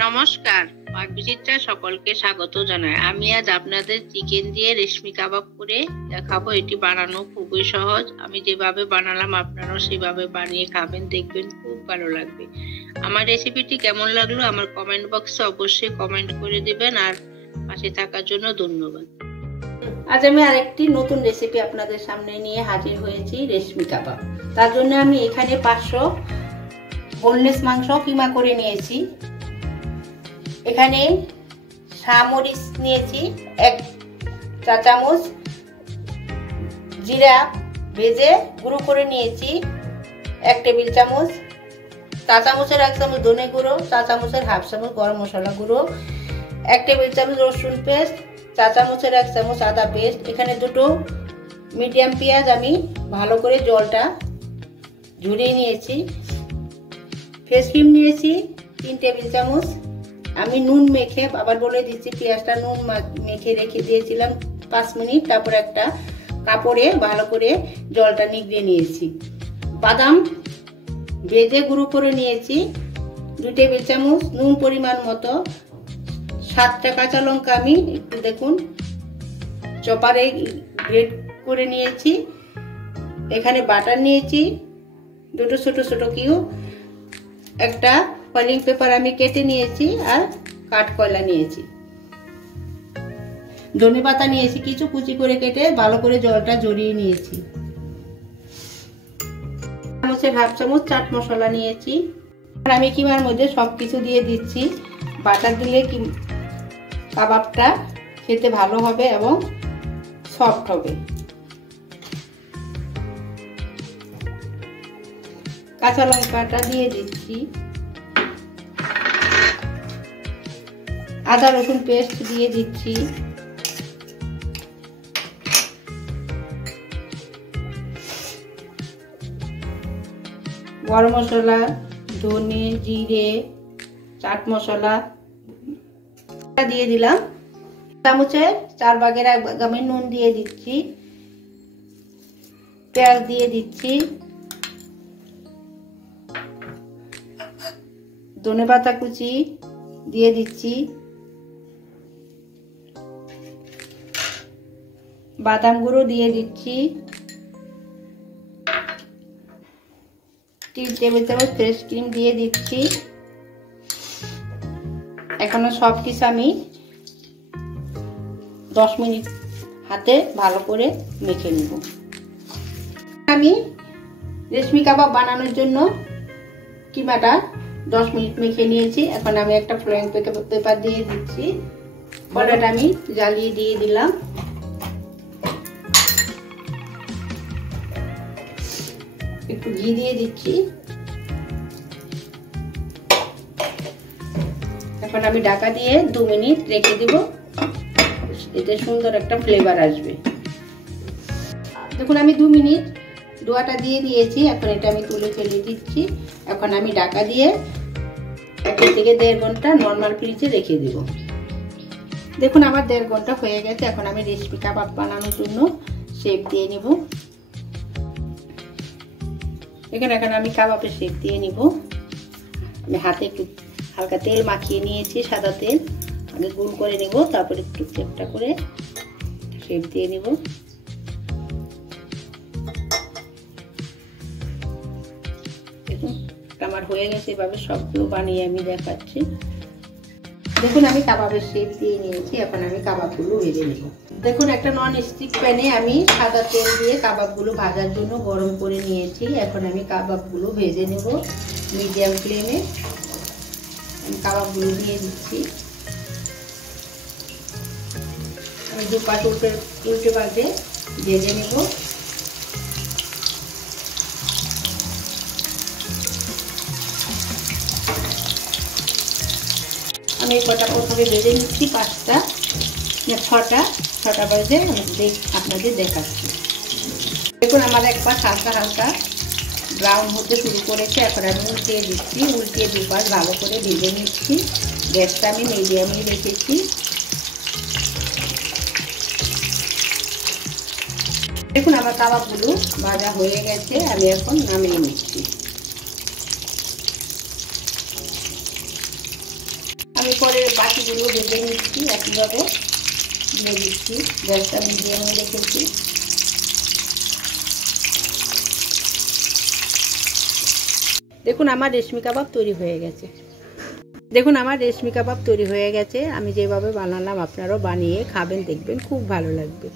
নমস্কার, পাক বিচিত্রা সকলকে স্বাগত জানাই। আমি আজ আপনাদের চিকেন দিয়ে রেশমি কাবাব করে দেখাবো। এটি বানানো খুবই সহজ। আমি যেভাবে বানালাম আপনারাও সেভাবে বানিয়ে খাবেন, দেখবেন খুব ভালো লাগবে। আমার রেসিপিটি কেমন লাগলো আমার কমেন্ট বক্সে অবশ্যই কমেন্ট করে দিবেন, আর পাশে থাকার জন্য ধন্যবাদ। আজ আমি আরেকটি নতুন রেসিপি আপনাদের সামনে নিয়ে হাজির হয়েছি, রেশমি কাবাব। তার জন্য আমি এখানে 500 বোনলেস মাংস কিমা করে নিয়েছি। এখানে শামরিচ নিয়েছি 1 চা চামচ, জিরা ভেজে গুঁড়ো করে নিয়েছি 1 টেবিল চামচ, চা চামচের 1 চামচ ধনে গুঁড়ো, চা চামচের হাফ চামচ গরম মশলা গুঁড়ো, 1 টেবিল চামচ রসুন পেস্ট, চা চামচের 1 চামচ আদা পেস্ট। এখানে দুটো মিডিয়াম পেঁয়াজ আমি ভালো করে জলটা ঝরিয়ে নিয়েছি। ফ্রেশ ক্রিম নিয়েছি 3 টেবিল চামচ। আমি নুন মেখে, আবার বলে দিচ্ছি, পেঁয়াজটা নুন মেখে রেখে দিয়েছিলাম 5 মিনিট, তারপর একটা কাপড়ে ভালো করে জলটা নিগড়িয়ে নিয়েছি। বাদাম ভেজে গুঁড়ো করে নিয়েছি 2 টেবিল চামচ, নুন পরিমাণ মতো। 7টা কাঁচা লঙ্কা আমি একটু দেখুন চপারে গ্রেট করে নিয়েছি। এখানে বাটার নিয়েছি দুটো ছোট ছোট কিউব, একটা ফয়েলিং পেপার আমি কেটে নিয়েছি, আর কাঠকয়লা নিয়েছি। ধনেপাতা নিয়েছি কিছু কুচি করে কেটে ভালো করে জলটা ঝরিয়ে নিয়েছি। চামচের হাফ চামচ চাট মশলা নিয়েছি। আর আমি কিমার মধ্যে সবকিছু দিয়ে দিচ্ছি। বাটার দিলে কাবাবটা খেতে ভালো হবে এবং সফট হবে। কাঁচা লঙ্কাটা দিয়ে দিচ্ছি, আদা রসুন পেস্ট দিয়ে দিচ্ছি, গরম মশলা, ধনে, জিরে, চাট মশলা দিয়ে দিলাম। চামচে 4 ভাগের 1 ভাগ আমি নুন দিয়ে দিচ্ছি, পেঁয়াজ দিয়ে দিচ্ছি, ধনেপাতা কুচি দিয়ে দিচ্ছি, বাদাম গুঁড়ো দিয়ে দিচ্ছি, 3 টেবিল চামচ ফ্রেশ ক্রিম দিয়ে দিচ্ছি। এখনো সব কিছু আমি 10 মিনিট হাতে ভালো করে মেখে নিব। আমি রেশমি কাবাব বানানোর জন্য কিমাটা 10 মিনিট মেখে নিয়েছি। এখন আমি একটা ফ্রাইং পেপার দিয়ে দিচ্ছি। কড়াইটা আমি জ্বালিয়ে দিয়ে দিলাম। একটু ঘি দিয়ে দিচ্ছি। এখন আমি ঢাকা দিয়ে 2 মিনিট রেখে দিব, এতে সুন্দর একটা ফ্লেভার আসবে। দেখুন আমি 2 মিনিট ডোয়াটা দিয়ে দিয়েছি। এখন এটা আমি তুলে ফেলে দিচ্ছি। এখন আমি ঢাকা দিয়ে 1 থেকে 1.5 ঘন্টা নর্মাল ফ্রিজে রেখে দেব। দেখুন আমার 1.5 ঘন্টা হয়ে গেছে। এখন আমি রেশমি কাবাব বানানোর জন্য শেপ দিয়ে নিব। এখন আমি কাবাবের শেপ দিয়ে নিব। আমি হাতে একটু হালকা তেল মাখিয়ে নিয়েছি, সাদা তেল। আগে গোল করে নেব, তারপর একটু চেপটা করে শেপ দিয়ে নিব। দেখুন আমার হয়ে গেছে। এভাবে সবগুলো বানিয়ে আমি দেখাচ্ছি। দেখুন আমি কাবাবের শেপ দিয়ে নিয়েছি। এখন আমি কাবাবগুলো ভেজে নেব। দেখুন একটা নন স্টিক প্যানে আমি সাদা তেল দিয়ে কাবাবগুলো ভাজার জন্য গরম করে নিয়েছি। এখন আমি কাবাবগুলো ভেজে নেব মিডিয়াম ফ্লেমে। আমি কাবাবগুলো দিয়ে দিচ্ছি। আমি 2 পাশ উল্টে পাল্টে ভেজে নেব। আমি কটা প্রথমে ভেজে নিচ্ছি, 5টা না 6টা বাজে আমি আপনাদের দেখাচ্ছি। দেখুন আমার এক পাশ হালকা হালকা ব্রাউন হতে শুরু করেছে। এখন আমি উল্টিয়ে দিচ্ছি। উল্টিয়ে 2 পাশ ভালো করে ভেজে নিচ্ছি। গ্যাসটা আমি মিডিয়ামে রেখেছি। দেখুন আমার কাবাবগুলো ভাজা হয়ে গেছে। আমি এখন নামিয়ে নিচ্ছি। আমি পরে বাকিগুলো ভেজে নিচ্ছি, একইভাবে দিয়ে দিচ্ছি। গ্যাসটা মিডিয়ামে রেখেছি। দেখুন আমার রেশমি কাবাব তৈরি হয়ে গেছে। দেখুন আমার রেশমি কাবাব তৈরি হয়ে গেছে। আমি যেভাবে বানালাম আপনারাও বানিয়ে খাবেন, দেখবেন খুব ভালো লাগবে।